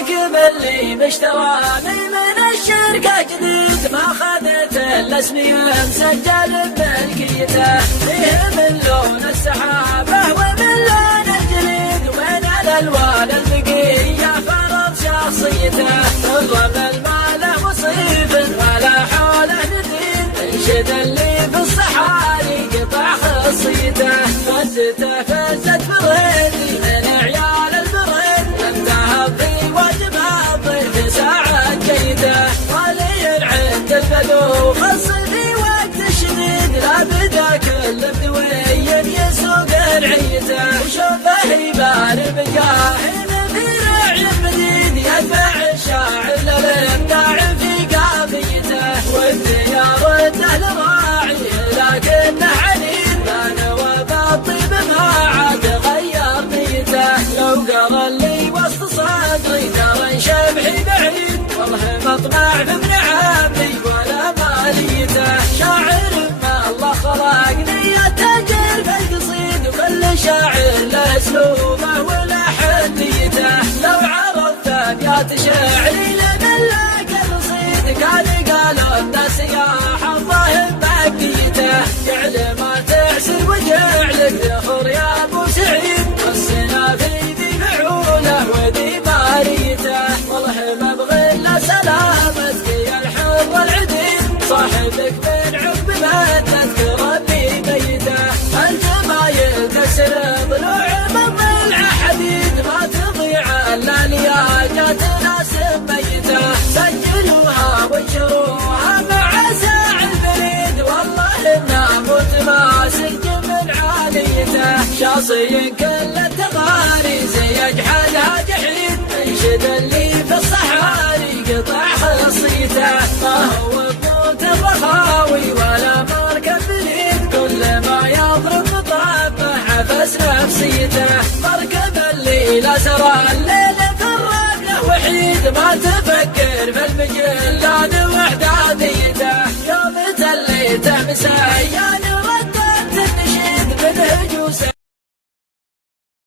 الراكب اللي مشتراني من الشركة جديد، ما خذت الا اسمي مسجل بملكيته، فيه من لون السحابة ومن لون الجليد، ومن الالوان البقية فرض شخصيته، نظم الماله وصيف ولا حوله ندين، انشد اللي في الصحاري قطع خصيته، فزته فزت بريدي من عيال البريد، انتهى الضي واجبها الضيف ساعة جيده، ولي عند البدو خص في وقت الشديد، لا بدا كل بدوي يسوق رعيته، وشوفه يبان بجاهل في رعي المديد، يتبع الشاعر للابداع في قافيته، والديار الدهل راعي لكنه عنيد، ما نوى بالطيب ما عاد غير نيته، لو قرا اللي وسط صدري ترى شبحي بعيد، والله مطمع في ابن عمي ولا ماليته، شاعر ما الله خلق نيته جير في القصيد، وكل شاعر له اسلوبه ولحن نيته، لو عرضت ابيات شعري لملك الرصيد، كان قالوا الناس يا حظه بقيته، جعل ما تحسن وجعلك ذخر يا ابو سعيد، والسنا في ذي فعوله وذي باريته، والله ما ابغي الا سلامتك يا الحر والعديد، صاحبك من عقب ما تذكر في بيته، انت ما يكسر ضلوع من ضلع حديد، ما تضيع الا لياقات ناس بيته، سجلوها وانشروها مع ساع البريد، والله الناموت ماسك من عاليته، شاصي كل التغاريز يجحدها جحيد، انشد اللي في الصحاري قطع خصيته، ما هو قوت الرخاوي ولا مركب بليد، كل ما يضرب بطبه عفس نفسيته، مركب اللي لا سرى الليل في الرمله وحيد، ما تفكر في المجلان